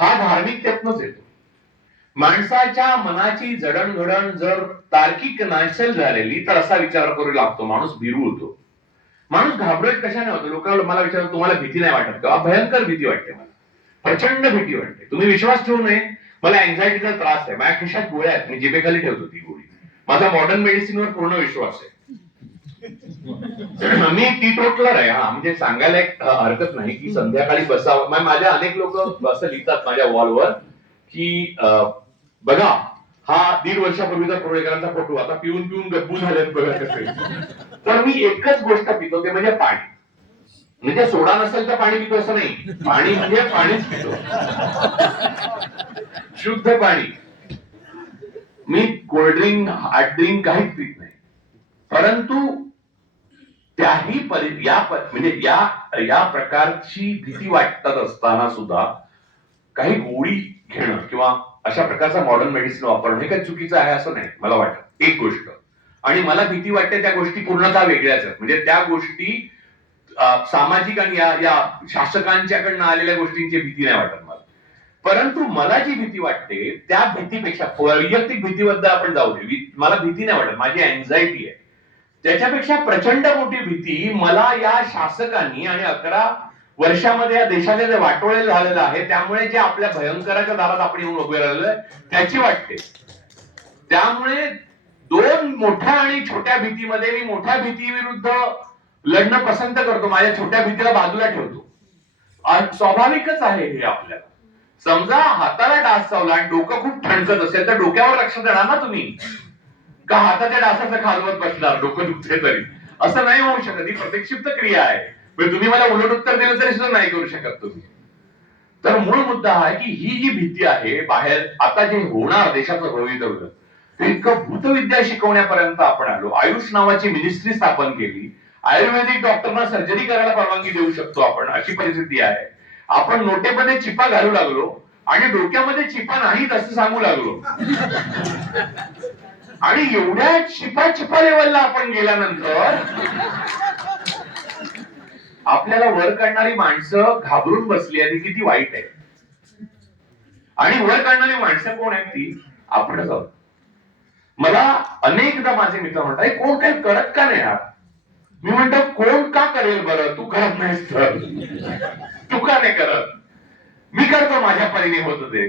हा धार्मिक त्यातनच येतो. माणसाच्या मनाची जडणघडण जर तार्किक नसेल झालेली तर असा विचार करू लागतो माणूस भिरू होतो. माणूस घाबरत कशाने होतो? लोकांना मला विचार तुम्हाला भीती नाही वाटत का? भयंकर भीती वाटते मला. प्रचंड भीती वाटते. तुम्ही विश्वास ठेवू नये. मला अँझायटीचा त्रास आहे. माझ्या खिशात गोळ्या आहेत. मी जिबेखाली ठेवतो ती गोळी. माझा मॉडर्न मेडिसिनवर पूर्ण विश्वास आहे. मी टी टोटलर आहे हा म्हणजे सांगायला एक हरकत नाही की संध्याकाळी बसावं. माझ्या अनेक लोक असं लिहितात माझ्या वॉलवर की बघा हा दीड वर्षापूर्वीचा पुणेकरांचा फोटो आता पिऊन पिऊन गप्पू झाले बघा कसे. तर मी एकच गोष्ट पितो ते म्हणजे पाणी. म्हणजे सोडा नसेल तर पाणी पितो असं नाही. पाणी म्हणजे पाणीच पितो. शुद्ध पाणी. मी कोल्ड्रिंक हार्ड ड्रिंक काहीच पित नाही. परंतु त्याही परि या म्हणजे या या प्रकारची भीती वाटत असताना सुद्धा काही गोळी घेणं किंवा अशा प्रकारचा मॉडर्न मेडिसिन वापरणं हे काही चुकीचं आहे असं नाही मला वाटतं. एक गोष्ट. आणि मला भीती वाटते त्या गोष्टी पूर्णतः वेगळ्याच आहेत. म्हणजे त्या गोष्टी सामाजिक आणि या या शासकांच्याकडनं आलेल्या गोष्टींची भीती नाही वाटत मला. परंतु मला जी भीती वाटते त्या भीतीपेक्षा वैयक्तिक भीतीबद्दल आपण जाऊ दे. मला भीती नाही वाटत. माझी अँझायटी आहे. त्याच्यापेक्षा प्रचंड मोठी भीती मला या शासकांनी आणि अकरा वर्षामध्ये या देशाचे जे वाटोळे झालेलं आहे त्यामुळे जे आपल्या भयंकराच्या दारात आपण येऊन उभे राहिलो त्याची वाटते. त्यामुळे दोन मोठ्या आणि छोट्या भीतीमध्ये मी मोठ्या भीतीविरुद्ध लढणं पसंत करतो माझ्या छोट्या भीतीला बाजूला ठेवतो. स्वाभाविकच आहे हे आपल्याला. समजा हाताला डास चावला आणि डोकं खूप ठणकत असेल तर डोक्यावर लक्ष देणार ना तुम्ही? का हाताच्या डासाचा खालवत बसणार डोकं दुखते तरी. असं नाही होऊ शकत. ही प्रतिक्षिप्त क्रिया आहे. म्हणजे तुम्ही मला उलट उत्तर दिलं तरी सुद्धा नाही करू शकत तुम्ही. तर मूळ मुद्दा हा आहे की ही जी भीती आहे बाहेर आता जे होणार देशाचं भवितव्य ते इतकं भूतविद्या शिकवण्यापर्यंत आपण आलो. आयुष नावाची मिनिस्ट्री स्थापन केली. आयुर्वेदिक डॉक्टरना सर्जरी करायला परवानगी देऊ शकतो आपण. अशी परिस्थिती आहे. आपण नोटेमध्ये चिपा घालू लागलो. आणि डोक्यामध्ये चिपा नाहीत असं सांगू लागलो. आणि एवढ्या चिपा चिपा लेवलला आपण गेल्यानंतर आपल्याला वर काढणारी माणसं घाबरून बसली आहे किती वाईट आहे. आणि वर काढणारी माणसं कोण आहेत ती? आपणच आहोत. मला अनेकदा माझे मित्र म्हणतात कोण काही करत का नाही यार मी म्हणतो कोण का करेल बरं? तू करत नाहीस तर. तू का नाही करत? मी करतो माझ्या परीने होत ते.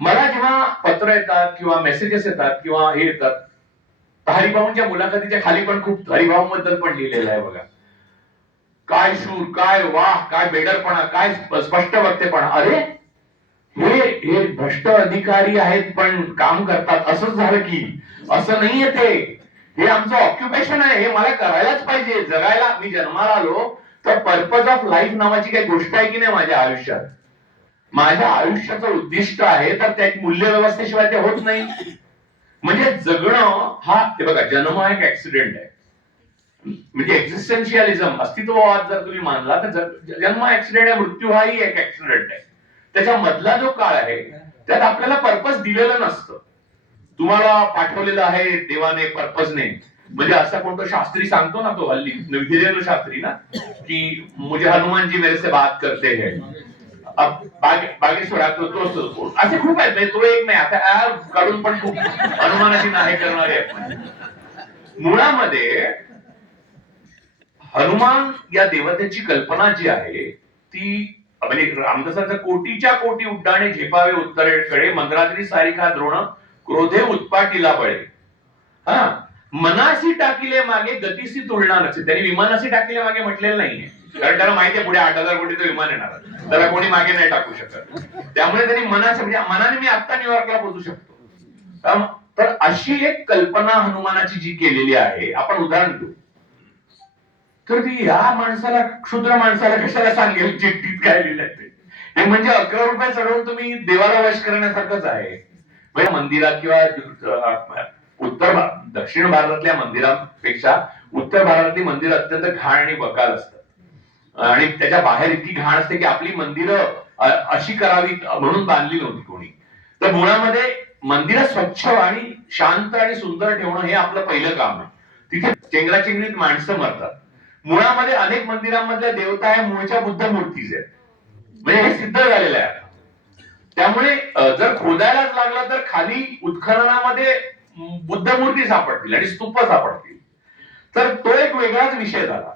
मला जेव्हा पत्र येतात किंवा मेसेजेस येतात किंवा हे येतात हरिभाऊंच्या मुलाखतीच्या खाली पण खूप हरिभाऊंबद्दल पण लिहिलेलं आहे बघा. काय शूर काय वाह काय बेडरपणा काय स्पष्ट वक्तेपणा. अरे हे हे भ्रष्ट अधिकारी आहेत पण काम करतात. असंच झालं की असं नाहीये ते. हे आमचं ऑक्युपेशन आहे. हे मला करायलाच पाहिजे. जगायला मी जन्माला आलो तर पर्पज ऑफ लाईफ नावाची काही गोष्ट आहे की नाही माझ्या आयुष्यात? माझ्या आयुष्याचं उद्दिष्ट आहे तर त्या मूल्य व्यवस्थेशिवाय ते होत नाही. म्हणजे जगणं हा ते बघा जन्म हा एक ऍक्सिडेंट आहे. म्हणजे एक्झिस्टन्शियलिझम अस्तित्ववाद जर तुम्ही मानला तर जन्म ऍक्सिडेंट आहे मृत्यू हाही एक ऍक्सिडेंट आहे. त्याच्या मधला जो काळ आहे त्यात आपल्याला पर्पज दिलेलं नसतं. तुम्हाला पाठवलेलं आहे देवाने पर्पजने म्हणजे असा कोणतो शास्त्री सांगतो ना तो हल्ली धीरेंद्र शास्त्री ना की मुझे हनुमानजी मेरे से बात करते हैं. बागेश्वरात तो तो- असे खूप आहेत नाही तो एक नाही. आता काढून पण खूप हनुमानाची नाही करणारे आहेत. मुळामध्ये हनुमान या देवतेची कल्पना जी आहे ती म्हणजे रामदासांचं कोटीच्या कोटी उड्डाणे झेपावे उत्तरेकडे मंद्राद्री सारिका द्रोण क्रोधे उत्पाटीला बळे. हा? मनाशी टाकिले मागे गतीशी तुलना नसते. त्यांनी विमानाशी टाकिले मागे म्हटलेलं नाहीये. कारण त्याला माहितीये पुढे आठ हजार कोटीचं विमान येणार त्याला कोणी मागे नाही टाकू शकत. त्यामुळे त्यांनी मनाचे म्हणजे मनाने मी आत्ता न्यूयॉर्कला पोहोचू शकतो. तर अशी एक कल्पना हनुमानाची जी केलेली आहे आपण उदाहरण देऊ. तर ती ह्या माणसाला क्षुद्र माणसाला कशाला सांगेल? चिठ्ठीत काय लिहिलं ते? हे म्हणजे अकरा रुपये चढवून तुम्ही देवाला वश करण्यासारखंच आहे. म्हणजे मंदिरात किंवा उत्तर दक्षिण भारतातल्या मंदिरांपेक्षा उत्तर भारतातली मंदिर अत्यंत घाण आणि बकाल असतात. आणि त्याच्या बाहेर इतकी घाण असते की आपली मंदिरं अशी करावी म्हणून बांधली नव्हती कोणी. तर मुळामध्ये मंदिरं स्वच्छ आणि शांत आणि सुंदर ठेवणं हे आपलं पहिलं काम आहे. तिथे चेंगराचेंगरीत माणसं मरतात. मुळामध्ये अनेक मंदिरांमधल्या देवता या मूळच्या बुद्ध मूर्तीच आहेत. म्हणजे हे सिद्ध झालेलं आहे त्यामुळे जर खोदायलाच लागला तर खाली उत्खननामध्ये बुद्ध मूर्ती सापडतील आणि स्तूप सापडतील. तर तो एक वेगळाच विषय झाला.